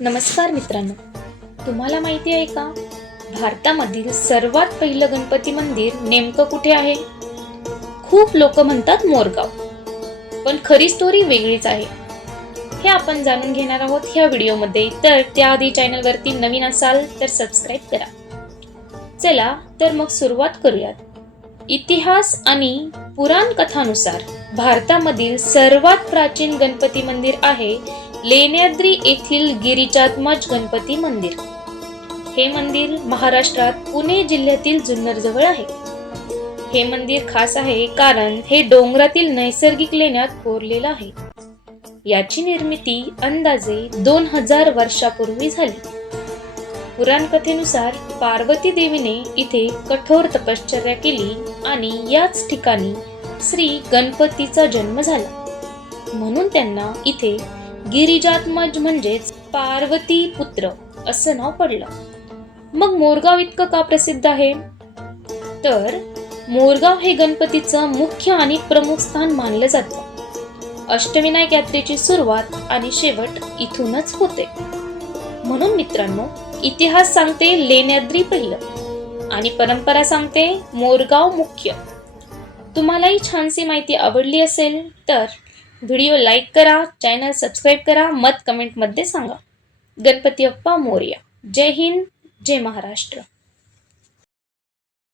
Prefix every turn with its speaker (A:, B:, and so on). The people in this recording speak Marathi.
A: नमस्कार मित्रांनो. तुम्हाला माहिती आहे का? भारतामधील सर्वात पहिलं गणपती मंदिर नेमकं कुठे आहे? खूप लोक म्हणतात मोरगाव. पण खरी स्टोरी वेगळीच आहे. हे आपण जाणून घेणार आहोत ह्या व्हिडिओमध्ये. तर त्याआधी चॅनलवरती नवीन असाल तर सबस्क्राईब करा. चला तर मग सुरुवात करूयात. इतिहास आणि पुराण कथानुसार भारतामधील सर्वात प्राचीन गणपती मंदिर आहे लेण्याद्री येथील गिरिजात्मज गणपती मंदिर. हे मंदिर महाराष्ट्रात पुणे जिल्ह्यातील जुन्नर जवळ आहे. हे मंदिर खास आहे कारण हे डोंगरातील नैसर्गिक लेण्यात कोरलेलं आहे. याची निर्मिती अंदाजे दोन हजार वर्षापूर्वी झाली. पुराण कथेनुसार पार्वती देवीने इथे कठोर तपश्चर्या केली आणि याच ठिकाणी श्री गणपतीचा जन्म झाला. म्हणून त्यांना इथे गिरिजात्मज म्हणजेच पार्वती पुत्र असं नाव पडलं. मग मोरगाव इतकं का प्रसिद्ध आहे? तर मोरगाव हे गणपतीचं मुख्य आणि प्रमुख स्थान मानलं जातं. अष्टविनायक यात्रेची सुरुवात आणि शेवट इथूनच होते. म्हणून मित्रांनो इतिहास सांगते लेण्याद्री पहिलं आणि परंपरा सांगते मोरगाव मुख्य. तुम्हालाही छानशी माहिती आवडली असेल तर व्हिडिओ लाईक करा चॅनल सबस्क्राईब करा मत कमेंटमध्ये सांगा. गणपती अप्पा मोर्या. जय हिंद जय महाराष्ट्र.